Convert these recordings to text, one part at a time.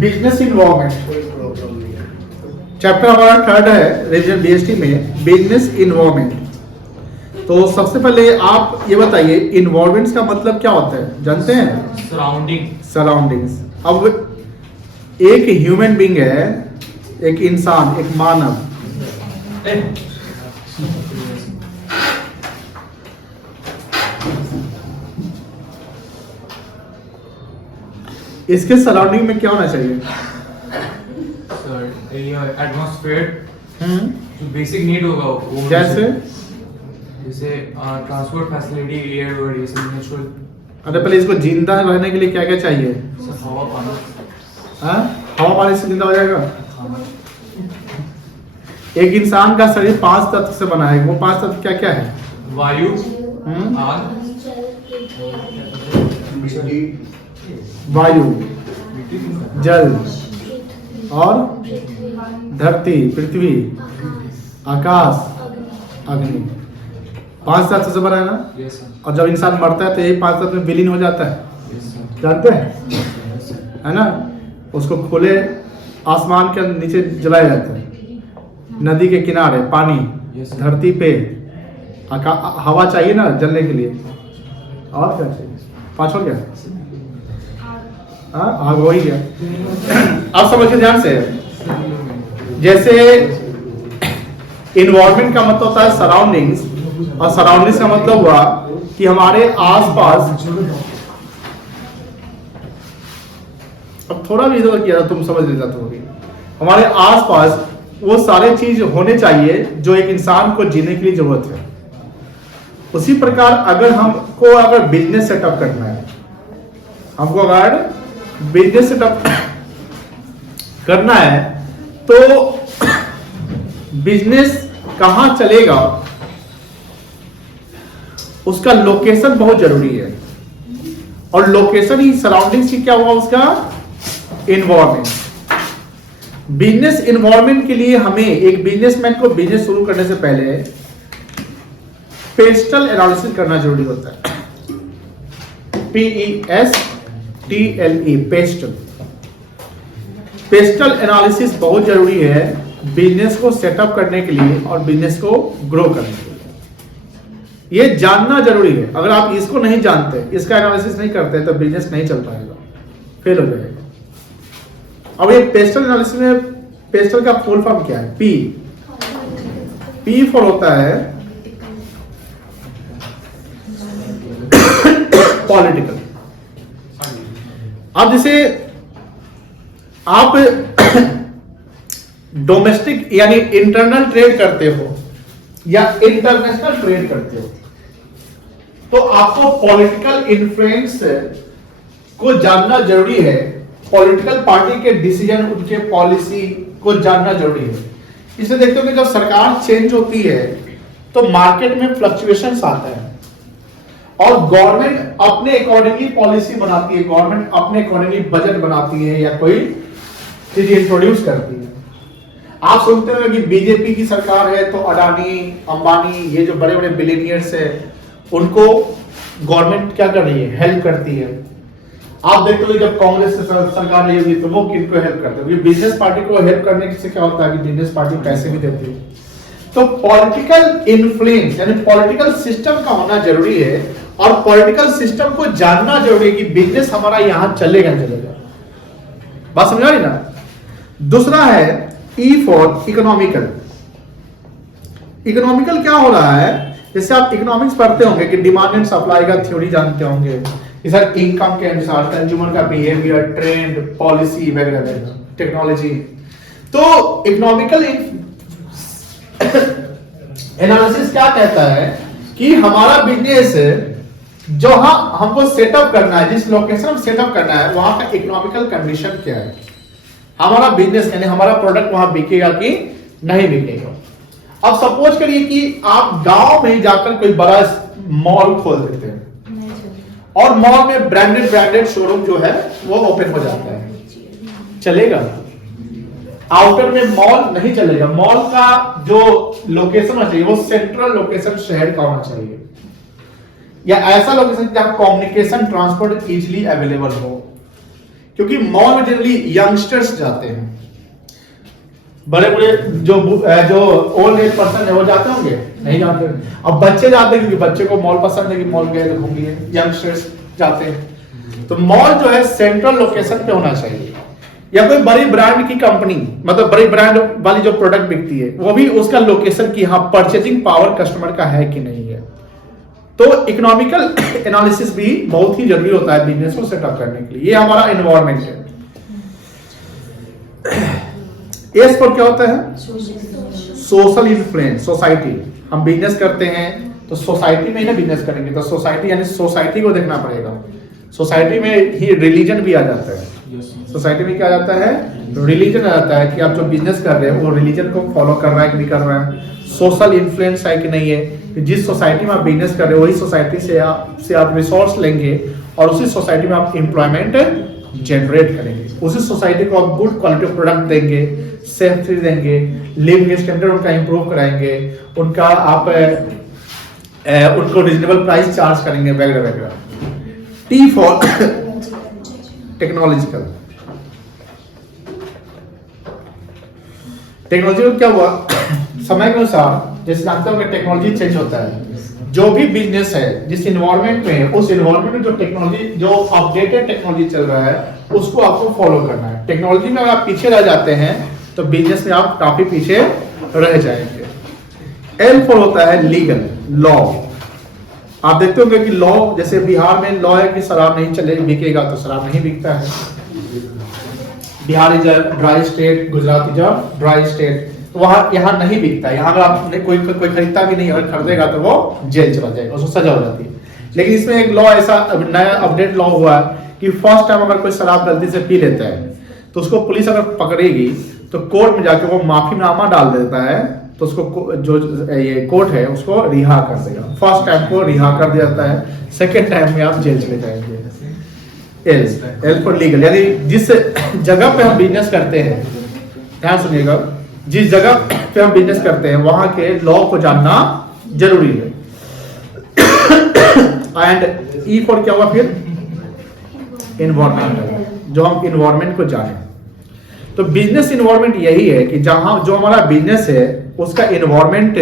Business involvement chapter हमारा third है regional BST में, बिजनेस इन्वॉल्वमेंट। तो सबसे पहले आप ये बताइए इन्वॉल्वमेंट्स का मतलब क्या होता है, जानते हैं? सराउंडिंग्स। अब एक ह्यूमन बीइंग है, एक इंसान, एक मानव, इसके सराउंडिंग में क्या होना चाहिए? एटमॉस्फेयर जो बेसिक नीड होगा वो, जैसे ट्रांसपोर्ट फैसिलिटी, एयर और ये सब नेचुरल। अरे पहले इसको जिंदा रहने के लिए क्या क्या चाहिए? हवा पानी। हाँ, हवा पानी से जिंदा हो जाएगा। एक इंसान का शरीर 5 तत्व से बना है, वो 5 तत्व क्या क्या है? वायु, आग, वायु, जल और धरती, पृथ्वी, आकाश, अग्नि। 5 तत्व से बना है ना? Yes sir. और जब इंसान मरता है तो यही 5 तत्व में विलीन हो जाता है, यस सर। जानते हैं? है ना? उसको खुले आसमान के नीचे जलाया जाता है, नदी के किनारे पानी, धरती पे हवा चाहिए ना जलने के लिए, और क्या चाहिए? 5 हो गया। हाँ, आग हो ही गया। अब समझिए ध्यान से, जैसे इन्वायरमेंट का मतलब होता है सराउंडिंग्स, और सराउंडिंग्स का मतलब हुआ कि हमारे आसपास, अब थोड़ा भी इधर किया तुम समझ ले जाते होगे, हमारे आसपास वो सारे चीज होने चाहिए जो एक इंसान को जीने के लिए जरूरत है। उसी प्रकार अगर हमको अगर बिजनेस सेटअप करना है, हमको अगर बिजनेस सेटअप करना है तो बिजनेस कहां चलेगा उसका लोकेशन बहुत जरूरी है, और लोकेशन ही सराउंडिंग्स ही क्या हुआ उसका इन्वायरमेंट। बिजनेस इन्वायरमेंट के लिए हमें एक बिजनेसमैन को बिजनेस शुरू करने से पहले पेस्टल एनालिसिस करना जरूरी होता है। PESTLE, pastel. पेस्टल एनालिसिस बहुत जरूरी है बिजनेस को सेटअप करने के लिए और बिजनेस को ग्रो करने के लिए। ये जानना जरूरी है। अगर आप इसको नहीं जानते, इसका एनालिसिस नहीं करते, तो बिजनेस नहीं चल पाएगा, फेल हो जाएगा। अब ये पेस्टल एनालिसिस में पेस्टल का फुल फॉर्म क्या है? P फॉर होता है पॉलिटिकल। अब जैसे आप डोमेस्टिक यानी इंटरनल ट्रेड करते हो या इंटरनेशनल ट्रेड करते हो, तो आपको पॉलिटिकल इन्फ्लुएंस को जानना जरूरी है। पॉलिटिकल पार्टी के डिसीजन, उनके पॉलिसी को जानना जरूरी है। इसलिए देखते हो कि जब सरकार चेंज होती है तो मार्केट में फ्लक्चुएशंस आता है, और गवर्नमेंट अपने अकॉर्डिंगली पॉलिसी बनाती है, गवर्नमेंट अपने अकॉर्डिंगली बजट बनाती है या कोई चीज इंट्रोड्यूस करती है। आप सुनते हो कि बीजेपी की सरकार है तो अडानी, अंबानी, ये जो बड़े बड़े बिलियनियर्स है, उनको गवर्नमेंट क्या कर रही है? हेल्प करती है। आप देखते हो जब कांग्रेस की सरकार रही होगी तो वो किनको हेल्प करते हैं? बिजनेस पार्टी को हेल्प करने से क्या होता है कि बिजनेस पार्टी पैसे भी देती है। तो पॉलिटिकल इन्फ्लुएंस यानी पॉलिटिकल सिस्टम का होना जरूरी है, और पॉलिटिकल सिस्टम को जानना जरूरी है कि बिजनेस हमारा यहां चलेगा चलेगा। बात समझ आ रही ना? दूसरा है E फॉर इकोनॉमिकल। इकोनॉमिकल क्या हो रहा है? जैसे आप इकोनॉमिक्स पढ़ते होंगे कि डिमांड एंड सप्लाई का थ्योरी जानते होंगे, सर इनकम के अनुसार कंज्यूमर का बिहेवियर, ट्रेंड, पॉलिसी वगैरह वगैरह, टेक्नोलॉजी। तो इकोनॉमिकल एनालिसिस क्या कहता है कि हमारा बिजनेस जो हमको सेटअप करना है, जिस लोकेशन में सेटअप करना है, वहां का इकोनॉमिकल कंडीशन क्या है, हमारा बिजनेस यानी हमारा प्रोडक्ट वहां बिकेगा कि नहीं बिकेगा। अब सपोज करिए कि आप गांव में जाकर कोई बड़ा मॉल खोल देते हैं, और मॉल में ब्रांडेड शोरूम जो है वो ओपन हो जाता है, चलेगा? आउटर में मॉल नहीं चलेगा। मॉल का जो लोकेशन होना चाहिए वो सेंट्रल लोकेशन शहर का होना चाहिए। या ऐसा लोकेशन जहां कम्युनिकेशन ट्रांसपोर्ट इजीली अवेलेबल हो, क्योंकि मॉल में जनरली यंगस्टर्स जाते हैं, बड़े बड़े जो ओल्ड एज पर्सन है वो जाते होंगे, नहीं जाते। अब बच्चे जाते हैं क्योंकि बच्चे को मॉल पसंद है कि मॉल गए तो घूम लिए, यंगस्टर्स जाते हैं। तो मॉल जो है सेंट्रल लोकेशन पे होना चाहिए, या कोई बड़ी ब्रांड की कंपनी, मतलब बड़ी ब्रांड वाली जो प्रोडक्ट बिकती है वो भी उसका लोकेशन की हाँ परचेजिंग पावर कस्टमर का है कि नहीं है। तो इकोनॉमिकल एनालिसिस भी बहुत ही जरूरी होता है बिजनेस को सेटअप करने के लिए। ये हमारा एनवायरमेंट है। एस पर क्या होता है? Social influence, society. हम बिजनेस करते हैं तो सोसाइटी में ही ना बिजनेस करेंगे, तो सोसाइटी यानी सोसाइटी को देखना पड़ेगा। सोसाइटी में ही रिलीजन भी आ जाता है। सोसाइटी में क्या आ जाता है? रिलीजन आ जाता है कि आप जो बिजनेस कर रहे हैं वो रिलीजन को फॉलो कर रहा है कि नहीं कर रहा है, सोशल इन्फ्लुएंस है कि नहीं है। कि जिस सोसाइटी में आप बिजनेस कर रहे हो वही सोसाइटी से आप रिसोर्स लेंगे और उसी सोसाइटी में आप एम्प्लॉयमेंट जनरेट करेंगे, उसी सोसाइटी को आप गुड क्वालिटी ऑफ प्रोडक्ट देंगे, सेफ्टी देंगे, लिविंग स्टैंडर्ड उनका इंप्रूव कराएंगे, उनका आप उनको रिजनेबल प्राइस चार्ज करेंगे वगैरह वगैरह। T for technological. टेक्नोलॉजी क्या हुआ समय के अनुसार, जैसे जानते हो टेक्नोलॉजी चेंज होता है। जो भी बिजनेस है जिस इन्वायरमेंट में है उस इन्वायरमेंट में जो टेक्नोलॉजी, जो अपडेटेड टेक्नोलॉजी चल रहा है उसको आपको फॉलो करना है। टेक्नोलॉजी में अगर आप पीछे रह जाते हैं तो बिजनेस में आप काफी पीछे रह जाएंगे। एल फॉर होता है लीगल, लॉ। आप देखते होंगे कि लॉ, जैसे बिहार में लॉ है कि शराब नहीं चले बिकेगा तो शराब नहीं बिकता है। Bihar is a dry state, Gujarat is a dry state, तो वहां यहाँ नहीं बिकता है। यहाँ अगर आपने कोई खरीदता भी नहीं, अगर खरीदेगा तो वो जेल चला जाएगा, उसको सजा हो जाती है। लेकिन इसमें एक लॉ ऐसा नया अपडेट लॉ हुआ है कि फर्स्ट टाइम अगर कोई शराब गलती से पी लेता है तो उसको पुलिस अगर पकड़ेगी तो कोर्ट में जाके वो माफीनामा डाल देता है, तो उसको जो ये कोर्ट है उसको रिहा कर देगा। फर्स्ट टाइम को रिहा कर दिया जाता है, सेकेंड टाइम में आप जेल चले जाएंगे। एल फॉर लीगल, यानी जिस जगह पे हम बिजनेस करते हैं, ध्यान सुनिएगा, जिस जगह पे हम बिजनेस करते हैं वहां के लॉ को जानना जरूरी है। एंड ई फॉर क्या हुआ फिर? इन्वायरमेंटल, जो हम इन्वायरमेंट को जाने। तो बिजनेस इन्वायरमेंट यही है कि जहां जो हमारा बिजनेस है उसका इन्वायरमेंट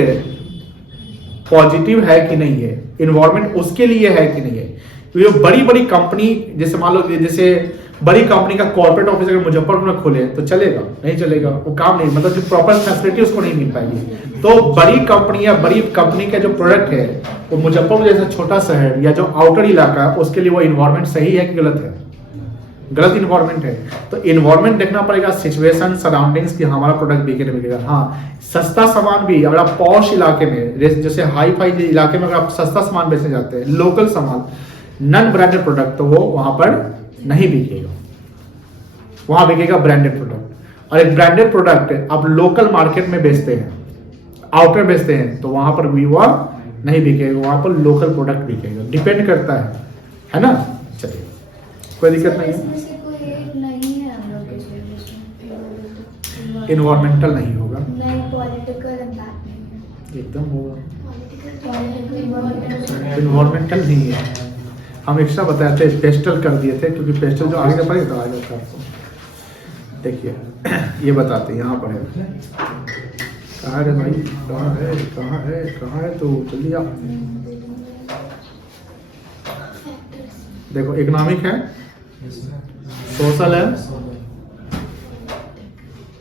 पॉजिटिव है कि नहीं है, इन्वायरमेंट उसके लिए है कि नहीं है। तो ये बड़ी बड़ी कंपनी, जैसे मान लो जैसे बड़ी कंपनी का कॉर्पोरेट ऑफिस अगर मुजफ्फरपुर में खोले तो चलेगा? नहीं चलेगा, वो काम नहीं, मतलब जो प्रॉपर फैसिलिटी उसको नहीं मिल पाएगी। तो बड़ी कंपनी या बड़ी कंपनी का जो प्रोडक्ट है वो मुजफ्फरपुर जैसा छोटा शहर या जो आउटर इलाका, उसके लिए वो इन्वायरमेंट सही है कि गलत है? गलत इन्वायरमेंट है। तो इन्वायरमेंट देखना पड़ेगा, सिचुएशन, सराउंडिंग्स, कि हमारा प्रोडक्ट बिके नहीं बिकेगा। हाँ, सस्ता सामान भी अगर आप पॉश इलाके में, जैसे हाई फाई इलाके में अगर आप सस्ता सामान बेचने जाते हैं, लोकल सामान, नॉन ब्रांडेड प्रोडक्ट, तो वो वहां पर नहीं बिकेगा, वहां बिकेगा ब्रांडेड प्रोडक्ट। और एक ब्रांडेड प्रोडक्ट आप लोकल मार्केट में बेचते हैं, आउटर बेचते हैं, तो वहां पर भी वह नहीं बिकेगा, वहां पर लोकल प्रोडक्ट बिकेगा। डिपेंड करता है ना? चलिए, कोई दिक्कत नहीं है। इन्वायरमेंटल नहीं होगा, एकदम होगा। इन्वायरमेंटल नहीं है, हम एक्स्ट्रा बताए थे, पेस्टल कर दिए थे, क्योंकि पेस्टल जो आगे पड़ेगा तो आगे आपको। देखिए ये बताते हैं, यहाँ पर है, कहाँ है भाई, कहाँ है, कहाँ है, कहाँ है, तो जल्दी आप देखो। इकोनॉमिक है, सोशल है,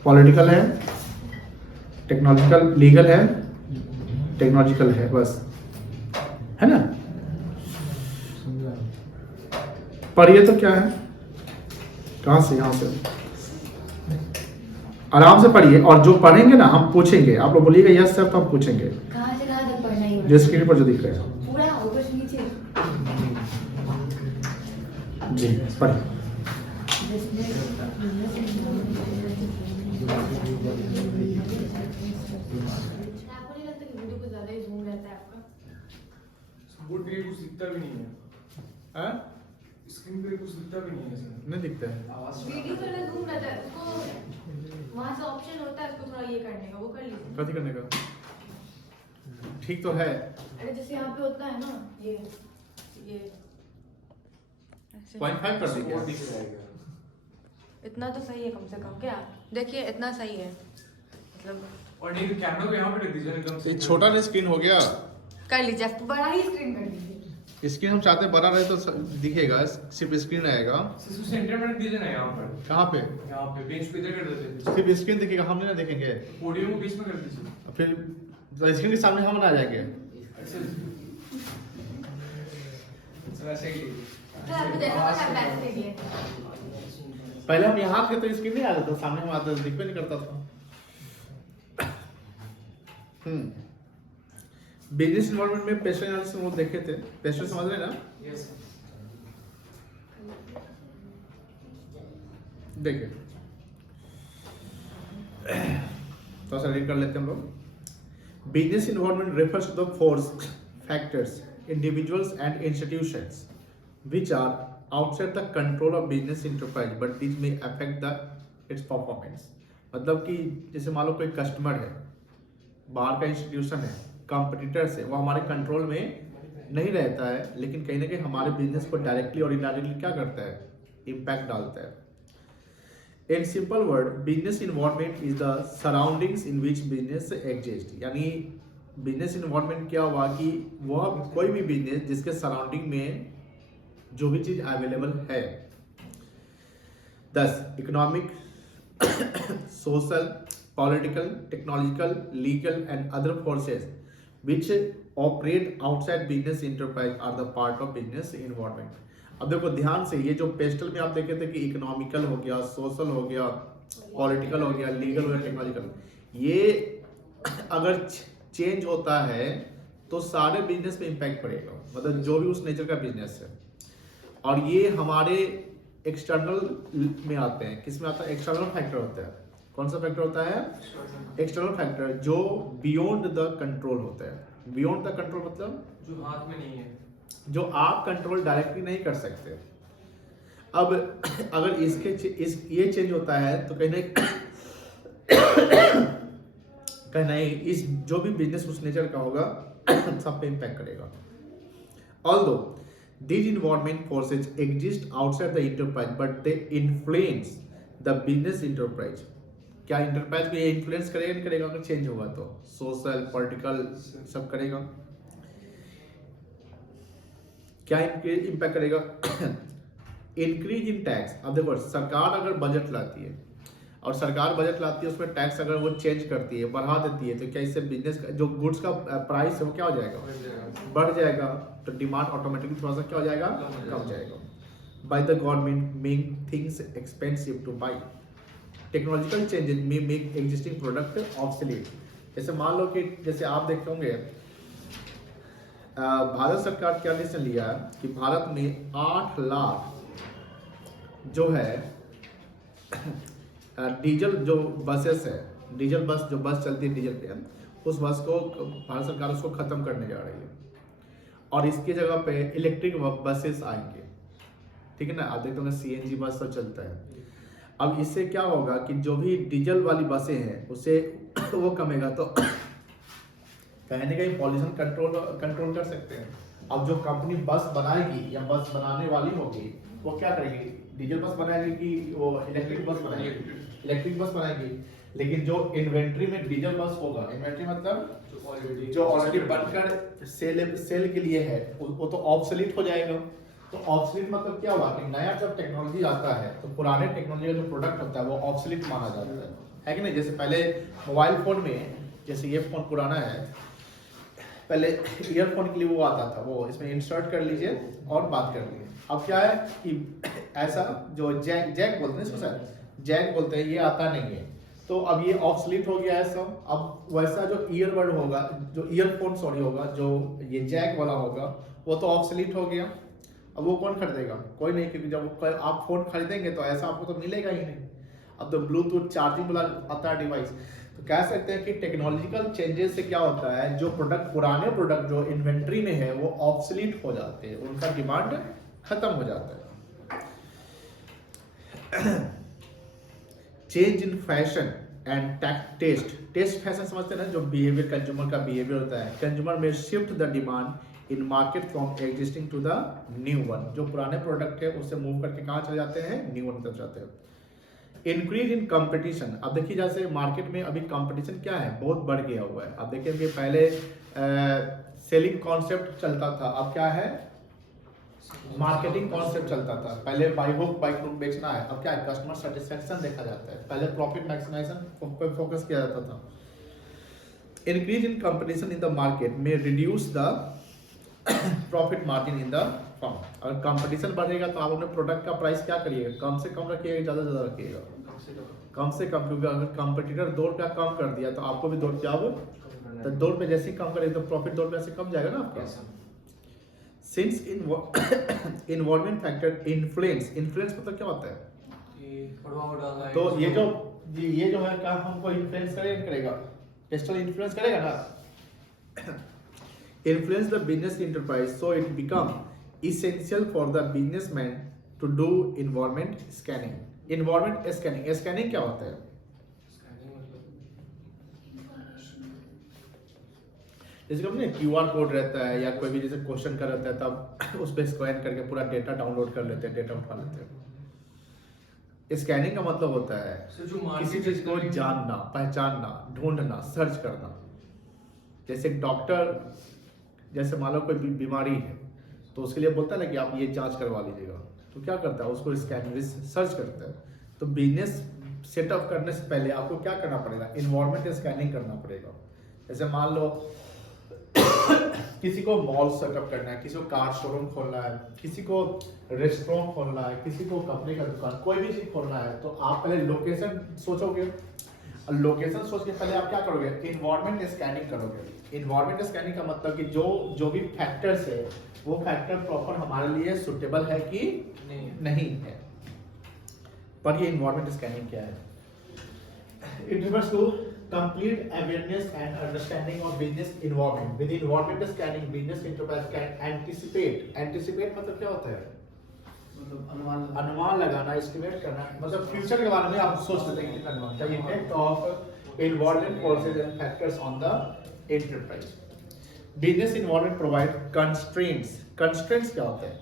पॉलिटिकल है, टेक्नोलॉजिकल, लीगल है, टेक्नोलॉजिकल है, बस, है ना? पढ़िए तो क्या है, कहां से, यहां से आराम से पढ़िए। और जो पढ़ेंगे ना हम पूछेंगे, आप लोग बोलिएगा यस सर, तो हम पूछेंगे। कहां से कहां तक पढ़ना है? जो स्क्रीन पर जो दिख रहे हैं पूरा ऊपर से नीचे जी, पढ़िए। आपको नहीं लगता कि वीडियो को ज्यादा ही जूम रहता है आपका? वो ट्री कुछ दिखता भी नहीं है, स्क्रीन पे कुछ दिखता भी नहीं है सर। नहीं दिखता है, वीडियो थोड़ा जूम रहता है, उसको वहां से ऑप्शन होता है उसको थोड़ा ये करने का, वो कर लीजिए। कथी करने का? ठीक तो है, अरे जैसे यहाँ पे होता है ना ये ये ऐसे। 0.5 कर दीजिए। बहुत दिख रहा है क्या? इतना तो सही है कम से कम, क्या देखिए इतना सही है मतलब। और नहीं तो कैमरा को यहाँ पे रख दीजिए एकदम ये से। छोटा नहीं स्क्रीन हो गया। कर लीजिए, बड़ा ही स्क्रीन कर दीजिए। स्क्रीन हम चाहते हैं बड़ा रहे तो दिखेगा, सिर्फ स्क्रीन आएगा। सिर्फ सेंटर में रख दीजिए ना यहाँ पर। कहाँ पे? यहाँ पे बेंच पे इधर कर देते। सिर्फ स्क्रीन दिखेगा, हम नहीं ना देखेंगे। पोडियम को बीच में कर दीजिए। फिर स्क्रीन के सामने हम ना आ जाएंगे। ऐसे ऐसे ही सर आपको जैसा कुछ आप वैसे दे दिए। पहले हम यहाँ थे तो स्क्रीन नहीं आ रहा था, सामने हम आते दिख भी नहीं करता था। बिजनेस इन्वायरमेंट में पेशेंट एनालिसिस वो देखे थे, पेशेंट समझ रहे हैं ना? यस देखिए थोड़ा सा रीड कर लेते हैं हम लोग। Business environment refers to the force factors individuals and institutions which are outside the control of business enterprise but these may affect the its performance। मतलब कि जैसे मान लो कोई कस्टमर है, बाहर का इंस्टीट्यूशन है, कंपटीटर्स है, वो हमारे कंट्रोल में नहीं रहता है, लेकिन कहीं ना कहीं हमारे बिजनेस को डायरेक्टली और इनडायरेक्टली क्या करता है, इम्पैक्ट डालता है। In simple word business environment is the surroundings in which business exist. यानी बिजनेस इन्वायरमेंट क्या हुआ कि वह कोई भी बिजनेस जिसके सराउंडिंग में जो भी चीज अवेलेबल है, दस economic social political technological legal and other forces which operate outside business enterprise are the part of business environment. अब देखो ध्यान से, ये जो पेस्टल में आप देखे थे कि इकोनॉमिकल हो गया, सोशल हो गया, पॉलिटिकल हो गया, लीगल हो गया, टेक्नोलॉजिकल, ये अगर चेंज होता है तो सारे बिजनेस पे इम्पैक्ट पड़ेगा, मतलब जो भी उस नेचर का बिजनेस है। और ये हमारे एक्सटर्नल में आते हैं। किस में आता है? एक्सटर्नल फैक्टर होता है। कौन सा फैक्टर होता है? एक्सटर्नल फैक्टर जो बियॉन्ड द कंट्रोल होता है। बियॉन्ड द कंट्रोल मतलब जो हाथ में नहीं है, जो आप कंट्रोल डायरेक्टली नहीं कर सकते। अब अगर ये चेंज होता है तो कहीं नहीं इस जो भी बिजनेस उस नेचर का होगा सब पे इम्पैक्ट करेगा। Although these environment forces exist outside the enterprise but they influence the business enterprise। क्या इंटरप्राइज को ये इन्फ्लुएंस करेगा नहीं करेगा? अगर चेंज होगा तो सोशल पॉलिटिकल सब करेगा। क्या इम्पैक्ट करेगा? Increase in tax. अब देखो सरकार अगर बजट लाती है और सरकार बजट लाती है उसमें टैक्स अगर वो चेंज करती है, बढ़ा देती है, तो क्या इससे बिजनेस का जो गुड्स का प्राइस है वो क्या हो जाएगा? बढ़ जाएगा। तो डिमांड ऑटोमेटिकली थोड़ा सा क्या हो जाएगा? कम हो जाएगा। By the government make things expensive two by. Technological changes में मेक एग्जिस्टिंग प्रोडक्ट ऑब्सोलीट। जैसे मान लो कि जैसे आप देखते होंगे भारत सरकार क्या डिसीजन लिया कि भारत में 8 लाख जो है डीजल जो बसेस है, डीजल बस जो बस चलती है डीजल पे, उस बस को भारत सरकार उसको खत्म करने जा रही है और इसकी जगह पे इलेक्ट्रिक बसेस आएंगे। ठीक है ना? आप देखते होंगे सीएनजी बस सब चलता है। अब इससे क्या होगा कि जो भी डीजल वाली बसें हैं उससे वो कमेगा, तो कहीं ना कहीं पॉल्यूशन कंट्रोल कर सकते हैं। अब जो कंपनी बस बनाएगी या बस बनाने वाली होगी वो क्या करेगी? डीजल बस बनाएगी कि वो इलेक्ट्रिक बस बनाएगी? इलेक्ट्रिक बस बनाएगी। लेकिन जो इन्वेंट्री में डीजल बस होगा, इन्वेंट्री मतलब जो ऑलरेडी बनकर सेल के लिए है, वो तो ऑब्सोलीट हो जाएगा। तो ऑब्सोलीट मतलब क्या हुआ कि नया जब टेक्नोलॉजी आता है तो पुराने टेक्नोलॉजी का जो प्रोडक्ट होता है वो ऑब्सोलीट माना जाता है कि नहीं? जैसे पहले मोबाइल फोन में, जैसे ये फोन पुराना है, पहले ईयरफोन के लिए वो आता था, वो इसमें इंसर्ट कर लीजिए और बात कर लीजिए। अब क्या है कि ऐसा जो जैक बोलते हैं इसको, सर जैक बोलते हैं, ये आता नहीं है। तो अब ये ऑब्सोलीट हो गया है सब। अब वैसा जो ईयरबड होगा, जो ईयरफोन सॉरी होगा, जो ये जैक वाला होगा, वो तो ऑब्सोलीट हो गया। अब वो कौन खरीदेगा? कोई नहीं, क्योंकि जब आप फोन खरीदेंगे तो ऐसा आपको तो मिलेगा ही नहीं। अब तो ब्लूटूथ चार्जिंग वाला आता है डिवाइस। तो कह सकते हैं कि टेक्नोलॉजिकल चेंजेस से क्या होता है, जो प्रोडक्ट पुराने प्रोडक्ट जो इन्वेंट्री में है वो ऑब्सोलीट हो जाते हैं, उनका डिमांड खत्म हो जाता है। Change in fashion and taste. Taste fashion समझते हैं ना, जो बिहेवियर कंज्यूमर का बिहेवियर होता है। कंज्यूमर में shift the demand in market from existing to the new one. जो पुराने प्रोडक्ट है उससे मूव करके कहाँ चले जाते हैं, न्यू वन तरफ जाते हैं। इंक्रीज इन कंपटीशन, अब देखिए जैसे मार्केट में अभी कंपटीशन क्या है, बहुत बढ़ गया हुआ है। अब देखिए कि पहले सेलिंग कॉन्सेप्ट चलता था, अब क्या है, मार्केटिंग कॉन्सेप्ट चलता था। पहले बाई हुक बाई क्रुक बेचना है, अब क्या है, कस्टमर सेटिस्फेक्शन देखा जाता है। पहले प्रॉफिट मैक्सिमाइजेशन पर फोकस किया जाता था। Increase in competition in the market में reduce the profit margin in the firm. अगर कंपटीशन बढ़ेगा तो आप अपने प्रोडक्ट का प्राइस क्या करिएगा, कम से कम रखिएगा, ज़्यादा से ज़्यादा रखिएगा, कम से कम। क्योंकि अगर कंपटीटर 2 रुपया कम कर दिया तो आपको भी 2 रुपया, तो 2 रुपये जैसे ही कम करेगा तो प्रॉफिट 2 रुपये से कम जाएगा ना आपका। Since involvement factor influence, influence मतलब क्या होता है, तो ये जो है क्या हमको इन्फ्लुएंस करेगा, टेस्टल इन्फ्लुएंस करेगा ना। Influence the business enterprise, so it become essential for the businessman to do environment scanning. Environment scanning, scanning क्या होता है, जैसे कि अपने QR कोड रहता है या कोई भी जैसे क्वेश्चन का रहता है तब उस पर स्कैन करके पूरा डेटा डाउनलोड कर लेते हैं, डेटा उठा लेते हैं। स्कैनिंग का मतलब होता है किसी चीज को जानना, पहचानना, ढूंढना, सर्च करना। जैसे डॉक्टर, जैसे मान लो कोई बीमारी है तो उसके लिए बोलता है ना कि आप ये जांच करवा लीजिएगा, तो क्या करता है, उसको स्कैन सर्च करता है। तो बिजनेस सेटअप करने से पहले आपको क्या करना पड़ेगा, इन्वायरमेंट स्कैनिंग करना पड़ेगा। जैसे मान लो किसी को मॉल सेटअप करना है, किसी को कार शोरूम खोलना है, किसी को रेस्टोरेंट खोलना है, किसी को कपड़े का दुकान, कोई भी चीज खोलना है, तो आप पहले लोकेशन सोचोगे। लोकेशन सोच के पहले आप क्या करोगे, इन्वायरमेंट स्कैनिंग करोगे। इन्वायरमेंट स्कैनिंग का मतलब कि जो भी फैक्टर्स है वो फैक्टर प्रॉपर हमारे लिए सुटेबल है कि नहीं है। पर ये इन्वायरमेंट स्कैनिंग क्या है, it refers to complete awareness and understanding of business environment. With environment scanning, business enterprise can anticipate मतलब क्या होता है, मतलब अनुमान लगाना, एस्टिमेट करना, मतलब फ्यूचर के बारे में आप सोच सकते हैं कितना अनुमान चाहिए। Effect of environment forces and factors on the enterprise. Business environment provide constraints. Constraints क्या होता है,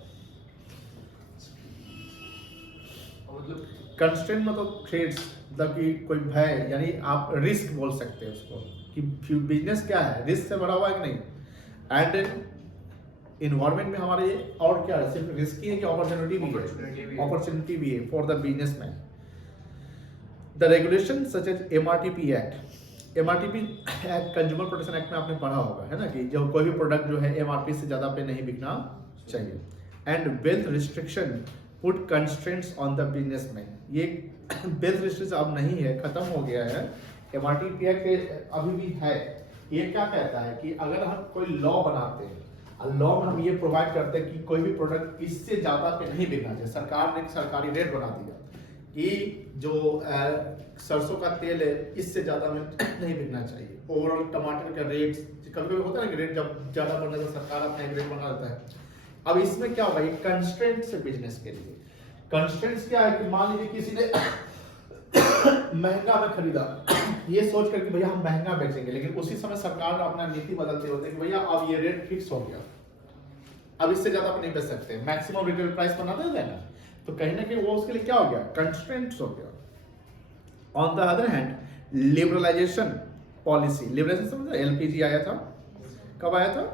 कंस्ट्रेंट मतलब थ्रेट्स, मतलब कि कोई भय, यानी आप रिस्क बोल सकते हैं उसको कि बिजनेस क्या है, रिस्क से भरा हुआ है कि नहीं। एंड इन्वायरमेंट में हमारे और क्या है, सिर्फ रिस्क ही है कि अपॉर्चुनिटी भी है, अपॉर्चुनिटी भी है for the businessman. The regulation such as MRTP act, MRTP act consumer protection act में आपने पढ़ा होगा, है ना, कि जो कोई भी प्रोडक्ट जो है MRP से ज्यादा पे नहीं बिकना चाहिए। And wealth restriction put constraints on the businessman, ये वेल्थ रिस्ट्रिक्शन अब नहीं है, खत्म हो गया है। MRTP एक्ट अभी भी है। ये क्या कहता है कि अगर हम कोई लॉ बनाते हैं, लॉ में हम ये प्रोवाइड करते हैं कि कोई भी प्रोडक्ट इससे ज्यादा पे नहीं बिकना चाहिए। सरकार ने सरकारी रेट बना दिया कि जो सरसों का तेल है इससे ज्यादा में नहीं बिकना चाहिए। ओवरऑल टमाटर का रेट कभी होता है ना कि रेट जब ज्यादा बढ़ने से सरकार अपना एक रेट बना देता है। अब इसमें क्या होगा, ये कंस्ट्रेंट्स है बिजनेस के लिए। कंस्ट्रेंट्स क्या है कि मान लीजिए किसी ने महंगा में खरीदा, ये सोच कर कि भैया हम महंगा बेचेंगे, लेकिन उसी समय सरकार अपना नीति बदलते होते कि भैया अब ये रेट फिक्स हो गया, अब इससे ज्यादा आप नहीं बेच सकते, मैक्सिमम रिटेल प्राइस बना देते हैं ना, तो कहीं ना कहीं वो उसके लिए क्या हो गया, कंस्ट्रेंट्स हो गया। On the other hand liberalisation policy, liberalisation मतलब LPG आया था, कब आया था,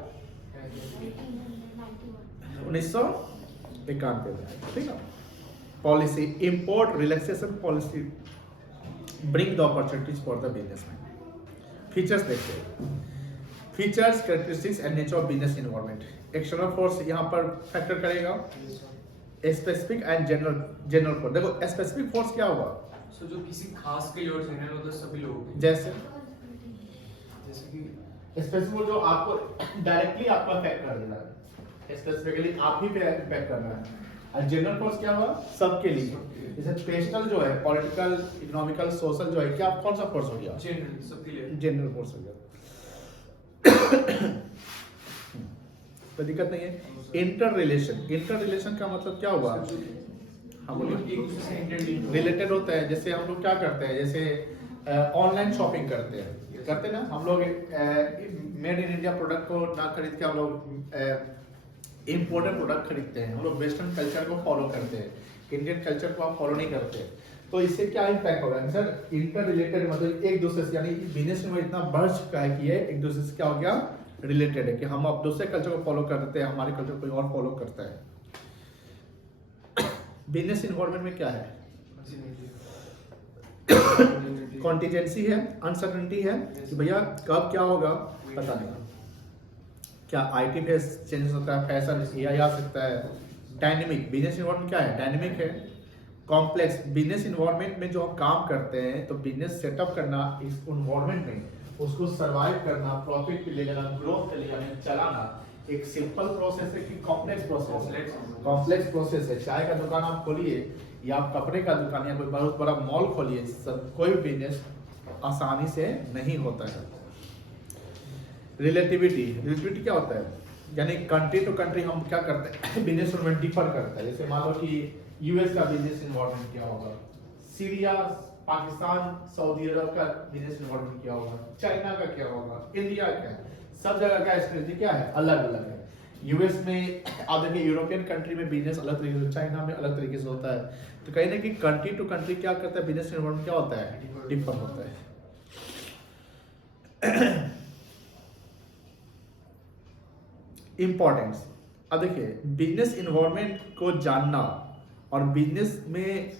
1991 में, ठीक है। Policy import relaxation policy bring the opportunities for the businessman. Features देखते हैं, features, characteristics and nature of business environment. External force यहाँ पर फैक्टर करेगा, स्पेसिफिक एंड जनरल फोर्स। देखो स्पेसिफिक फोर्स क्या होगा, सो जो किसी खास के लिए और जनरल होता है सभी लोगों के, जैसे कि स्पेसिफिक जो आपको डायरेक्टली आपको अफेक्ट कर देना है, स्पेसिफिकली आप ही पे इम्पैक्ट करना है। और जनरल फोर्स क्या हुआ, सबके लिए। जैसे पेस्टल जो है, पॉलिटिकल, इकोनॉमिकल, सोशल जो है, क्या कौन सा फोर्स हो गया, जनरल, सबके लिए जनरल फोर्स हो गया। तो दिक्कत नहीं है। इंटर रिलेशन का मतलब क्या हुआ, हाँ बोलिए, एक दूसरे से रिलेटेड होता है। जैसे हम लोग क्या करते हैं, जैसे ऑनलाइन शॉपिंग करते हैं, करते ना हम लोग मेड इन इंडिया प्रोडक्ट को ना खरीद के हम लोग इम्पोर्टेड प्रोडक्ट खरीदते हैं, हम लोग वेस्टर्न कल्चर को फॉलो करते हैं, इंडियन कल्चर को आप फॉलो नहीं करते। तो इससे क्या इम्पैक्ट होगा सर, इंटर रिलेटेड मतलब एक दूसरे से, यानी बिजनेस में इतना बढ़ चुका है कि ये एक दूसरे से क्या हो गया, रिलेटेड है, कि हम अब दूसरे कल्चर को फॉलो करते हैं, हमारे कल्चर कोई और फॉलो करता है। बिजनेस इन्वायरमेंट में क्या है, कॉन्टिजेंसी है, अनसर्टेनिटी है कि भैया कब क्या होगा पता नहीं। क्या आईटी फेस चेंज होता है, फैशन एआई आ सकता है। डायनेमिक बिजनेस इन्वायरमेंट क्या है, डायनेमिक है। कॉम्प्लेक्स बिजनेस इन्वायरमेंट में जो हम काम करते हैं, तो बिजनेस सेटअप करना इस इन्वायरमेंट में, उसको सर्वाइव करना, प्रॉफिट के लिए जाना, ग्रोथ के लिए जाना, चलाना एक सिंपल प्रोसेस है कि कॉम्प्लेक्स प्रोसेस? कॉम्प्लेक्स प्रोसेस है। चाय का दुकान आप खोलिए या आप कपड़े का दुकान या कोई बहुत बड़ा मॉल खोलिए, सब कोई बिजनेस आसानी से नहीं होता है। रिलेटिविटी क्या होता है, यानी कंट्री टू कंट्री हम क्या करते हैं, बिजनेस इन्वायरमेंट डिफर करता है। जैसे मान लो कि यूएस का बिजनेस इन्वायरमेंट क्या होगा, सीरिया, पाकिस्तान, सऊदी अरब का बिजनेस इन्वायरमेंट क्या होगा, चाइना का क्या होगा, इंडिया का, सब जगह का स्ट्रेटजी क्या है, अलग अलग है। यूएस में आप देखिए, यूरोपियन कंट्री में बिजनेस अलग तरीके से, चाइना में अलग तरीके से होता है। तो कहीं ना कहीं कंट्री टू कंट्री क्या करता है, बिजनेस इन्वायरमेंट क्या होता है, डिफर होता है। इंपॉर्टेंस, अब देखिए बिजनेस इन्वायरमेंट को जानना और बिजनेस में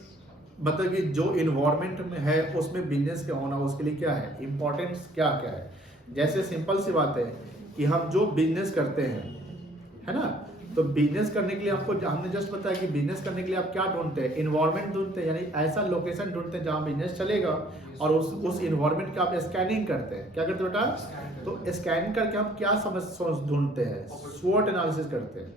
मतलब कि जो इन्वायरमेंट में है उसमें बिजनेस क्या होना, उसके लिए क्या है इंपॉर्टेंस, क्या क्या है। जैसे सिंपल सी बात है कि हम जो बिजनेस करते हैं, है ना, तो बिजनेस करने के लिए आपको, हमने जस्ट बताया कि बिजनेस करने के लिए आप क्या ढूंढते हैं, इन्वायरमेंट ढूंढते हैं, यानी ऐसा लोकेशन ढूंढते हैं जहाँ बिजनेस चलेगा, और उस इन्वायरमेंट का आप स्कैनिंग करते हैं। क्या करते हैं बेटा, तो स्कैन करके हम क्या समझ ढूंढते हैं, स्वॉट एनालिसिस करते हैं।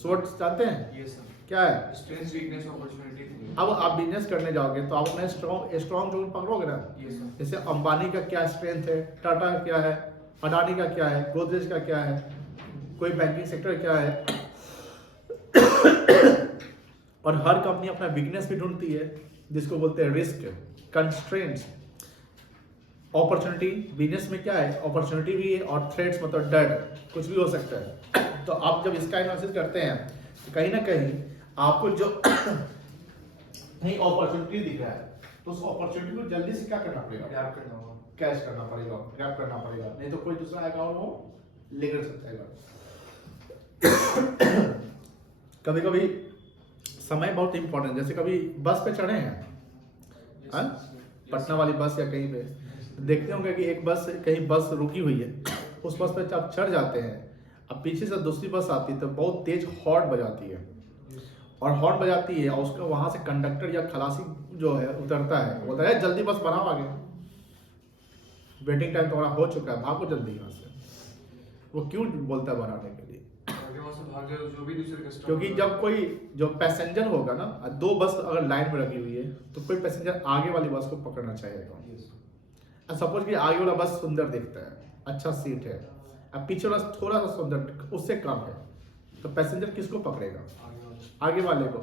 स्वॉट जानते हैं क्या है, स्ट्रेंथ, वीकनेस, अपॉर्चुनिटी। अब आप बिजनेस करने जाओगे तो आप अपना स्ट्रॉन्ग जोन पकड़ोगे ना। जैसे अंबानी का क्या स्ट्रेंथ है, टाटा का क्या है, अडानी का क्या है, गोदरेज का क्या है, कोई बैंकिंग सेक्टर क्या है। और हर कंपनी अपना वीकनेस भी ढूंढती है, जिसको बोलते हैं रिस्क, कंस्ट्रेंट्स, अपॉर्चुनिटी। बिजनेस में क्या है, अपॉर्चुनिटी भी है और थ्रेट्स, मतलब डर, कुछ भी हो सकता है। तो आप जब इसका एनालिसिस करते हैं तो कहीं ना कहीं आपको जो नहीं अपॉर्चुनिटी दिख रहा है, तो उस अपॉर्चुनिटी को जल्दी से क्या करना पड़ेगा, ग्रैब करना होगा, कैच करना पड़ेगा, ग्रैब करना पड़ेगा, नहीं तो कोई दूसरा आएगा और वो लेकर सकता है। कभी कभी समय बहुत इंपॉर्टेंट, जैसे कभी बस पे चढ़े हैं, पटना वाली बस या कहीं पे, देखते होंगे कि एक बस, कहीं बस रुकी हुई है, उस बस पे आप चढ़ जाते हैं, अब पीछे से दूसरी बस आती है तो बहुत तेज हॉर्न बजाती है, और हॉर्न बजाती है, और उसका वहां से कंडक्टर या खलासी जो है उतरता है, बोलता है जल्दी बस बढ़ाओ आगे, वेटिंग टाइम तुम्हारा हो चुका है, भागो जल्दी यहाँ से। वो क्यों बोलता है बढ़ाने के लिए, आगे वहां से भागे जो भी दूसरे कस्टमर, क्योंकि जब कोई जो पैसेंजर होगा ना, दो बस अगर लाइन में लगी हुई है, तो कोई पैसेंजर आगे वाली बस को पकड़ना चाहेगा। सपोज कि आगे वाला बस सुंदर दिखता है, अच्छा सीट है, अब पीछे वाला थोड़ा सा सुंदर, उससे कम है, तो पैसेंजर किसको पकड़ेगा, आगे वाले को।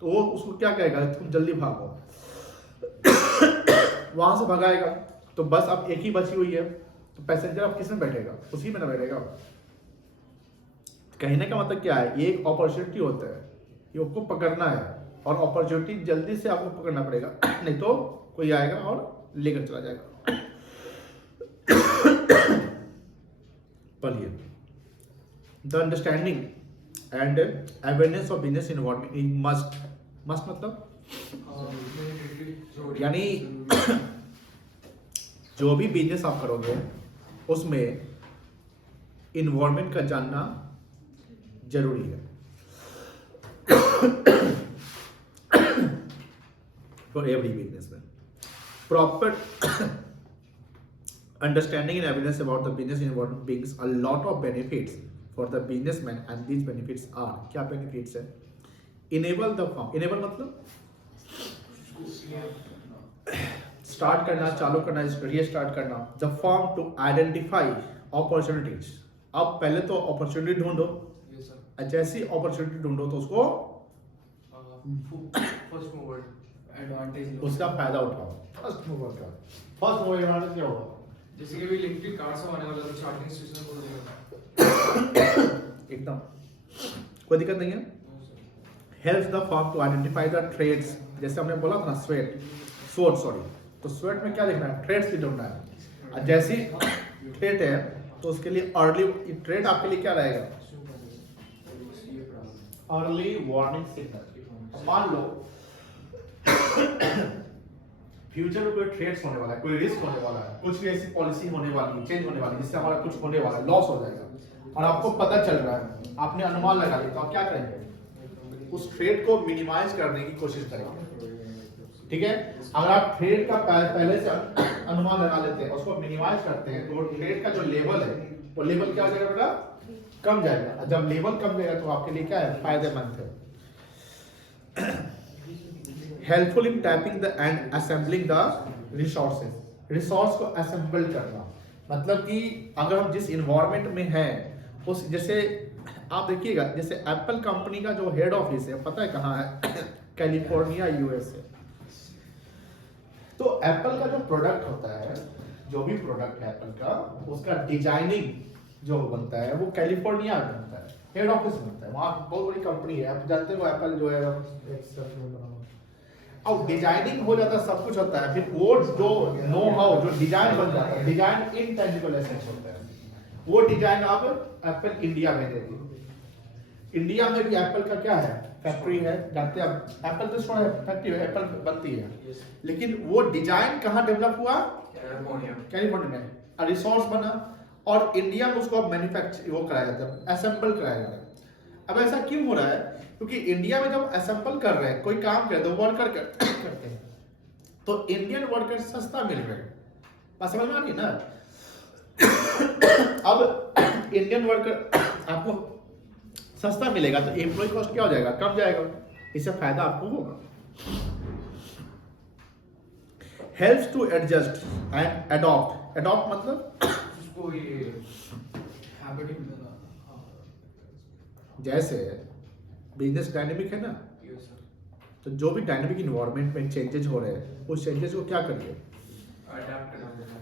तो वो उसको क्या कहेगा, तुम जल्दी भागो, वहां से भगाएगा। तो बस अब एक ही बची हुई है, तो पैसेंजर अब किस में बैठेगा, उसी में ना बैठेगा। कहने का मतलब क्या है, ये एक अपॉर्चुनिटी होता है, ये आपको पकड़ना है, और अपॉर्चुनिटी जल्दी से आपको पकड़ना पड़ेगा, नहीं तो कोई आएगा और लेकर चला जाएगा। पढ़िए, the understanding and awareness of business environment is must मतलब यानी जो भी बिजनेस आप करोगे उसमें इन्वायरमेंट का जानना जरूरी है। For every businessman, proper understanding and awareness about the business environment brings a lot of benefits for the businessman, and these benefits are, क्या benefits है, enable the firm, enable मतलब स्टार्ट करना, चालू करना, रीस्टार्ट करना, the firm to identify opportunities। अब पहले तो अपॉर्चुनिटी ढूंढो, जैसी अपॉर्चुनिटी ढूंढो तो उसको फर्स्ट मूवर एडवांटेज, उसका फायदा उठाओ। फर्स्ट मूवर एडवांटेज क्या होगा, जैसे कि अभी इलेक्ट्रिक कार सब आने वाला है, तो चार्जिंग स्टेशन खोल देगा। एकदम कोई दिक्कत नहीं है। Helps the firm to identify the trends, जैसे हमने बोला था ना स्वॉट, तो स्वॉट में क्या देखना है, ट्रेड्स की ढूंढना है। और जैसी ट्रेड है तो उसके लिए अर्ली ट्रेड आपके लिए क्या रहेगा, अर्ली वार्निंग सिग्नल। मान लो फ्यूचर में कोई ट्रेड्स होने वाला है, कोई रिस्क होने वाला है, कुछ भी ऐसी पॉलिसी होने वाली है, चेंज होने वाली है जिससे हमारा कुछ होने वाला है, लॉस हो जाएगा, और आपको पता चल रहा है, आपने अनुमान लगा लिया, तो आप क्या करेंगे, उस ट्रेड को मिनिमाइज करने की कोशिश करेंगे। ठीक है, अगर आप ट्रेड का पहले से अनुमान लगा लेते हैं, उसको मिनिमाइज करते हैं, तो ट्रेड का जो लेवल है वो लेवल क्या हो जाएगा बेटा, कम जाएगा। जब लेवल कम जाएगा तो आपके लिए क्या है, फायदेमंद है। Helpful in tapping the end assembling the resources, resource को असेंबल करना, मतलब कि अगर हम जिस इन्वायरमेंट में हैं उस, जैसे आप देखिएगा, जैसे एप्पल कंपनी का जो हेड ऑफिस है पता है कहाँ है, कैलिफोर्निया यूएसए। तो एप्पल का जो प्रोडक्ट होता है, जो भी प्रोडक्ट है एप्पल का, उसका डिजाइनिंग जो बनता है वो कैलिफोर्निया में बनता है, हेड ऑफिस बनता है वहाँ, बहुत बड़ी कंपनी है, आप जानते हो एप्पल जो है, अब डिजाइनिंग हो जाता है, सब कुछ होता है, फिर वो जो नो हाउ, जो डिजाइन बन जाता है, डिजाइन इनटेंजिबल एसेट्स होता है, वो डिजाइन आप एप्पल इंडिया भेजेगी। इंडिया में भी एप्पल का क्या है, फैक्ट्री है, जानते हैं आप, एप्पल तो छोड़ा है, फैक्ट्री है, एप्पल बनती है, लेकिन वो डिजाइन कहाँ डेवलप हुआ, कैलिफोर्निया में, और रिसोर्स बना, और इंडिया में उसको अब मैन्युफैक्चर वो कराया जाता है, असेंबल कराया जाता है। अब ऐसा क्यों हो रहा है, क्योंकि इंडिया में जब असेंबल कर रहे हैं, कोई काम कर, तो वर्कर करते हैं, तो इंडियन वर्कर सस्ता मिल रहे हैं, बात समझ में आ रही है ना। अब इंडियन वर्कर आपको सस्ता मिलेगा तो एम्प्लॉय कॉस्ट क्या हो जाएगा, कम जाएगा, इससे फायदा आपको होगा। Helps to adjust and adopt, adopt मतलब उसको ये हैबिट ही मिलेगा। जैसे बिजनेस डायनेमिक है ना, तो जो भी डायनेमिक इन्वायरमेंट में चेंजेस हो रहे हैं, उस चेंजेस को क्या करिए, अडैप्ट करना पड़ेगा,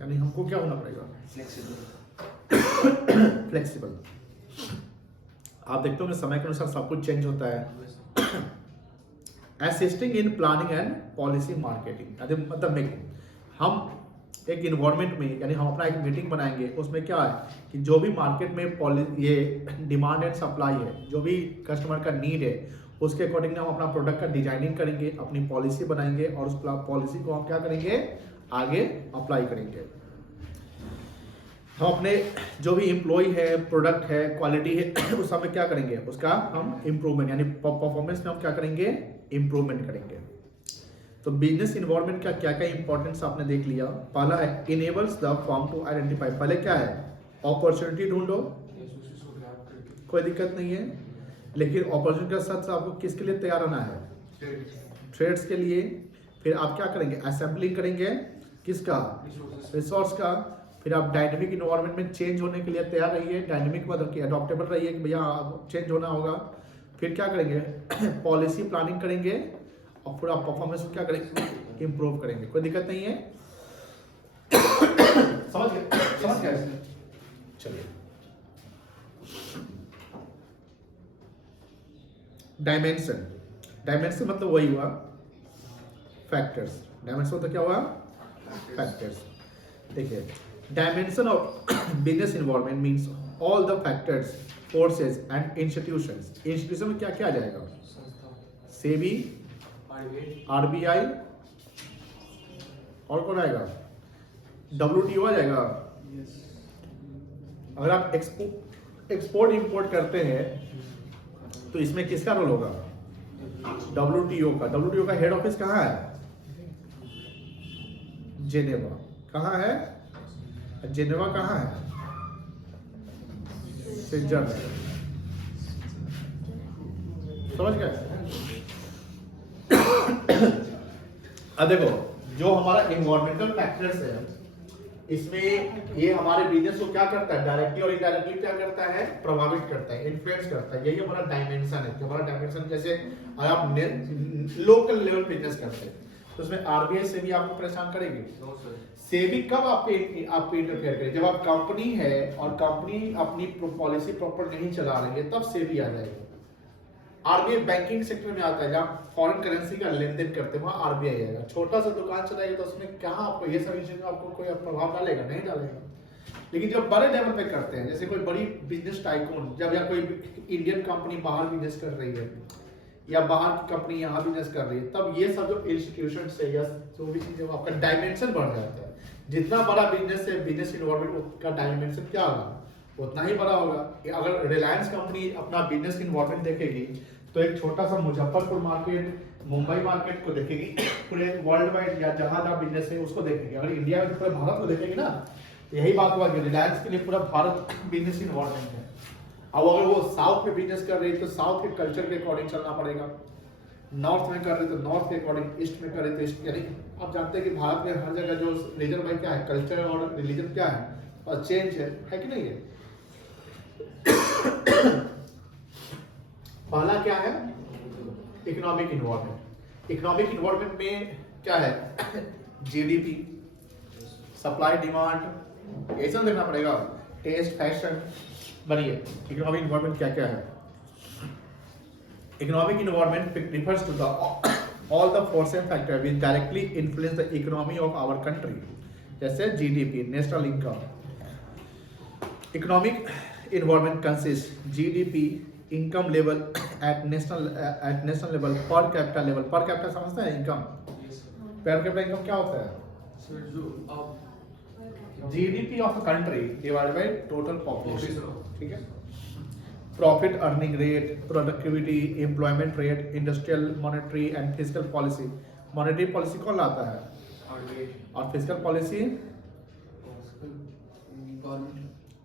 यानी हमको क्या होना पड़ेगा, फ्लेक्सिबल। आप देखते होंगे समय के अनुसार सब कुछ चेंज होता है। Assisting in planning and policy marketing, मतलब मेकिंग, हम एक इन्वायरमेंट में, यानी हम अपना एक मीटिंग बनाएंगे, उसमें क्या है कि जो भी मार्केट में ये डिमांड एंड सप्लाई है, जो भी कस्टमर का नीड है, उसके अकॉर्डिंग हम अपना प्रोडक्ट का डिजाइनिंग करेंगे, अपनी पॉलिसी बनाएंगे, और उस पॉलिसी को हम क्या करेंगे, आगे अप्लाई करेंगे। हम अपने जो भी एम्प्लॉय है, प्रोडक्ट है, क्वालिटी है, उस समय क्या करेंगे, उसका हम इम्प्रूवमेंट, यानी परफॉर्मेंस में हम क्या करेंगे, इम्प्रूवमेंट करेंगे। तो बिजनेस इन्वायरमेंट का क्या क्या इंपॉर्टेंस आपने देख लिया। पहला है enables the firm to identify, पहले क्या है, अपॉर्चुनिटी ढूंढो, कोई दिक्कत नहीं है, लेकिन अपॉर्चुनिटी के साथ आपको किसके लिए तैयार रहना है, ट्रेड्स के लिए। फिर आप क्या करेंगे, असेंबलिंग करेंगे, किसका, रिसोर्स का। फिर आप डायनेमिक इन्वायरमेंट में चेंज होने के लिए तैयार रहिए, डायनेमिक मतलब कि अडॉप्टेबल रहिए कि भैया चेंज होना होगा। फिर क्या करेंगे, पॉलिसी प्लानिंग करेंगे, और फिर आप परफॉर्मेंस क्या करेंगे, इम्प्रूव करेंगे, कोई दिक्कत नहीं है। समझ गए। चलिए, डायमेंशन, डायमेंशन मतलब वही हुआ फैक्टर्स, डायमेंशन मतलब क्या हुआ, फैक्टर्स। देखिए, dimension of business environment means all the factors, forces and institutions. Institution में क्या क्या आ जाएगा, सेबी, आरबीआई, और कौन आएगा, WTO आ जाएगा। अगर आप एक्सपोर्ट इंपोर्ट करते हैं तो इसमें किसका रोल होगा, WTO का। WTO का हेड ऑफिस कहाँ है, जेनेवा। कहाँ है, जेनेवा कहाँ है, स्विट्जरलैंड। समझ गए। अब देखो, जो हमारा इन्वायरमेंटल फैक्टर्स है, इसमें ये हमारे बिजनेस को क्या करता है, डायरेक्टली और इनडायरेक्टली क्या करता है, प्रभावित करता है, इन्फ्लुएंस करता है। यही हमारा डायमेंशन है। हमारा डायमेंशन, जैसे अगर आप लोकल लेवल बिजनेस करते हैं तो उसमें आरबीआई से भी आपको परेशान करेगी। No sir. सेबी कब आपको इंटरफेयर करे, जब आप कंपनी है और कंपनी अपनी पॉलिसी प्रॉपर नहीं चला रही है, तब सेबी आ जाएगी। आरबीआई बैंकिंग सेक्टर में आता है, जहाँ फॉरेन करेंसी का लेन देन करते हैं वहाँ आरबीआई आएगा। छोटा सा दुकान चलाएगा तो उसमें कहाँ आपको ये सब चीज़ में आपको कोई प्रभाव डालेगा, नहीं डालेगा। लेकिन जब बड़े लेवल पे करते हैं, जैसे कोई बड़ी बिजनेस टाइकून, जब या कोई इंडियन कंपनी बाहर बिजनेस कर रही है या बाहर की कंपनी यहाँ बिजनेस कर रही है, तब ये सब जो इंस्टीट्यूशन है या जो भी चीजें, आपका डायमेंशन बढ़ जाता है। जितना बड़ा बिजनेस है, बिजनेस इन्वायरमेंट का डायमेंशन क्या होगा, उतना ही बड़ा होगा। अगर रिलायंस कंपनी अपना बिजनेस इन्वायरमेंट देखेगी तो एक छोटा सा मुजफ्फरपुर मार्केट, मुंबई मार्केट को देखेगी, पूरे वर्ल्ड वाइड या जहाँ जहाँ बिजनेस है उसको देखेगी। अगर इंडिया में पूरे भारत को देखेगी ना, तो यही बात हुआ कि रिलायंस के लिए पूरा भारत बिजनेस इन्वायरमेंट है। अब अगर वो साउथ में बिजनेस कर रही है तो साउथ के कल्चर के अकॉर्डिंग चलना पड़ेगा, नॉर्थ में कर रहे तो नॉर्थ के अकॉर्डिंग, ईस्ट में कर रहे तो ईस्ट। यानी आप जानते हैं कि भारत में हर जगह जो रीजन बाई क्या है, कल्चर और रिलीजन क्या है, और चेंज है कि नहीं है। पहला क्या है, इकोनॉमिक इन्वायरमेंट। इकोनॉमिक इन्वायरमेंट में क्या है, जीडीपी, सप्लाई डिमांड, ऐसा देखना पड़ेगा, टेस्ट फैशन। बनिए इकोनॉमिक इन्वायरमेंट क्या क्या है। Economic environment refers to the all the force and factor which directly influence the economy of our country, जैसे GDP, national income. Economic environment consist GDP, income level at national level, per capita level. Per capita समझते हैं, income, per capita income क्या होता है, sir जो आप GDP of a country divided by total population, ठीक है। Profit earning rate, productivity, employment rate, industrial, monetary and physical policy. Monetary policy कौन लाता है, और physical policy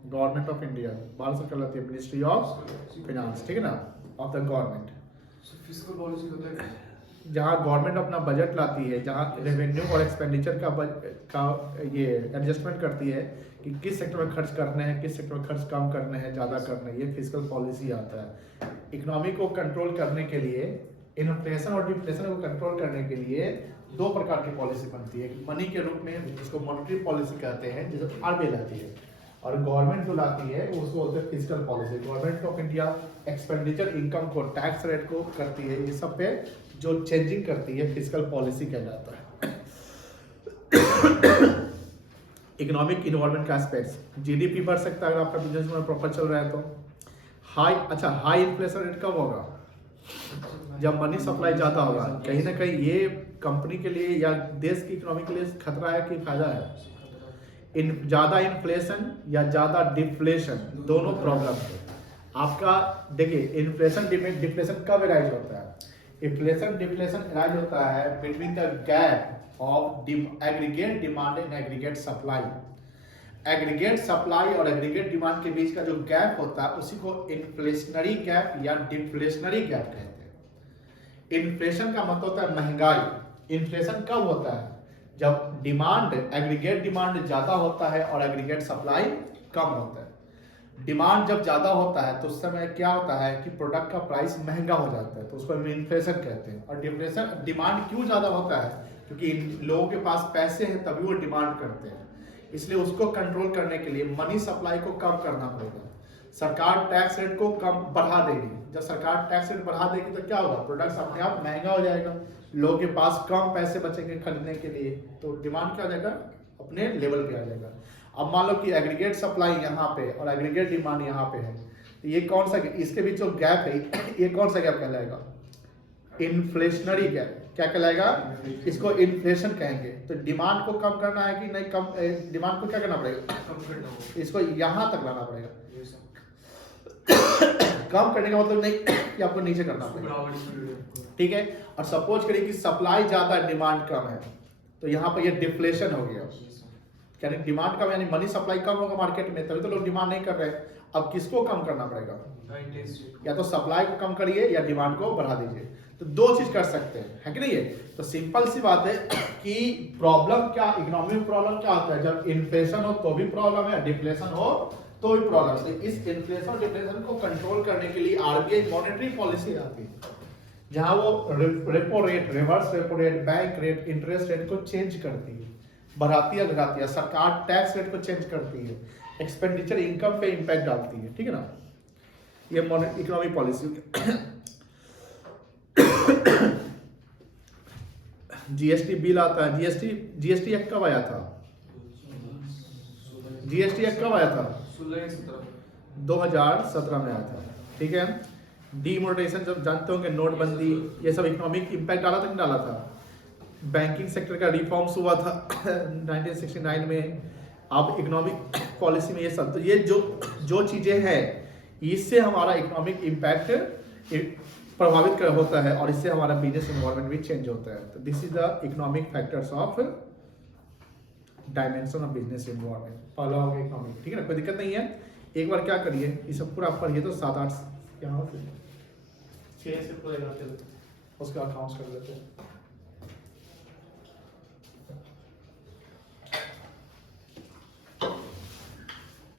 government of India, Bharat सरकार लाती है, मिनिस्ट्री ऑफ फाइनेंस, ठीक है ना, of the government. Physical policy होता है जहाँ गवर्नमेंट अपना बजट लाती है, जहाँ रेवेन्यू और एक्सपेंडिचर का ये एडजस्टमेंट करती है कि किस सेक्टर में खर्च करने हैं, किस सेक्टर में खर्च कम करने हैं, ज़्यादा करने हैं, ये फिजिकल पॉलिसी आता है। इकोनॉमी को कंट्रोल करने के लिए, इन्फ्लेशन और डिफ्लेशन को कंट्रोल करने के लिए दो प्रकार की पॉलिसी बनती है। मनी के रूप में उसको मॉनेटरी पॉलिसी कहते हैं, जिसे आरबीआई लाती है, और गवर्नमेंट जो लाती है उसको बोलते हैं physical policy. Government of India expenditure, income को, टैक्स रेट को करती है, ये सब पे जो चेंजिंग करती है फिजिकल पॉलिसी कहलाता है। इकोनॉमिक इन्वायरमेंट का एस्पेक्ट्स, जीडीपी बढ़ सकता है अगर आपका बिजनेस में प्रॉपर चल रहा है तो। हाई इन्फ्लेशन रेट कब होगा, जब मनी सप्लाई ज्यादा होगा। कहीं ना कहीं ये कंपनी के लिए या देश की इकोनॉमी के लिए खतरा है कि फायदा है। ज्यादा इन्फ्लेशन या ज्यादा डिफ्लेशन, दोनों प्रॉब्लम है आपका। देखिए इन्फ्लेशन डिफ्लेशन कब राइज होता है, इन्फ्लेशन डिफ्लेशन राइज होता है between the gap of aggregate demand and aggregate supply. Aggregate supply और एग्रीगेट डिमांड के बीच का जो गैप होता है उसी को इन्फ्लेशनरी गैप या डिफ्लेशनरी गैप कहते हैं। इन्फ्लेशन का मतलब होता है महंगाई। इन्फ्लेशन कब होता है, जब डिमांड, एग्रीगेट डिमांड ज्यादा होता है और एग्रीगेट सप्लाई कम होता है। डिमांड जब ज्यादा होता है तो उस समय क्या होता है कि प्रोडक्ट का प्राइस महंगा हो जाता है, तो उसको इन्फ्लेशन कहते हैं। और डिफ्लेशन, डिमांड क्यों ज्यादा होता है, क्योंकि लोगों के पास पैसे हैं तभी वो डिमांड करते हैं, इसलिए उसको कंट्रोल करने के लिए मनी सप्लाई को कम करना पड़ेगा। सरकार टैक्स रेट को कम बढ़ा देगी। जब सरकार टैक्स रेट बढ़ा देगी तो क्या होगा, प्रोडक्ट्स अपने आप महंगा हो जाएगा, लोगों के पास कम पैसे बचेंगे खरीदने के लिए, तो डिमांड क्या हो जाएगा, अपने लेवल पे आ जाएगा। अब मान लो कि एग्रीगेट सप्लाई यहाँ पे और एग्रीगेट डिमांड यहाँ पे है, तो ये कौन सा, इसके बीच जो गैप है ये कौन सा गैप कहलाएगा, इन्फ्लेशनरी गैप। क्या कहलाएगा, इसको इन्फ्लेशन कहेंगे। तो डिमांड को कम करना है कि नहीं, कम डिमांड को क्या करना पड़ेगा, इसको यहाँ तक लाना पड़ेगा। कम करने का मतलब नहीं कि आपको नीचे करना पड़ेगा, ठीक है। और सपोज करिए कि सप्लाई ज्यादा डिमांड कम है, तो यहाँ पर ये डिफ्लेशन हो गया, यानी डिमांड कम, यानी मनी सप्लाई कम होगा मार्केट में, तभी तो लोग डिमांड नहीं कर रहे हैं। अब किसको कम करना पड़ेगा, या तो सप्लाई को कम करिए या डिमांड को बढ़ा दीजिए। तो दो चीज कर सकते हैं, है कि नहीं है। तो सिंपल सी बात है कि प्रॉब्लम क्या, इकोनॉमी में प्रॉब्लम क्या होता है, जब इन्फ्लेशन हो तो भी प्रॉब्लम है, डिफ्लेशन हो तो भी प्रॉब्लम है। इस इन्फ्लेशन और डिफ्लेशन को कंट्रोल करने के लिए आरबीआई मॉनेटरी पॉलिसी आती है। जहां वो repo rate, reverse repo rate, bank rate, interest rate को चेंज करती है, बढ़ाती है घटाती है, सरकार टैक्स रेट को चेंज करती है, एक्सपेंडिचर इनकम पे इम्पैक्ट डालती है, ठीक है ना। ये इकोनॉमिक पॉलिसी। जीएसटी बिल आता है। जीएसटी एक्ट कब आया था? जीएसटी एक्ट कब आया था? 2017 में आया था, ठीक है। डीमोनेटाइजेशन जब जानते होंगे, नोटबंदी, ये सब इकोनॉमिक इम्पैक्ट डाला था नहीं डाला था। बैंकिंग सेक्टर का रिफॉर्म्स हुआ था 1969 में। अब इकोनॉमिक पॉलिसी में ये सब, तो ये जो चीजें हैं, इससे हमारा इकोनॉमिक इम्पैक्ट प्रभावित होता है और इससे हमारा बिजनेस एनवायरनमेंट भी चेंज होता है। तो this is the economic factors of dimension of business environment. पहला हो गया इकोनॉमिक, ठीक है ना, कोई दिक्कत नहीं है। एक बार क्या करिए, ये सब पूरा आप पढ़िए तो 7-8 यहाँ 6 से पूरा उसका अकाउंट्स कर लेते हैं।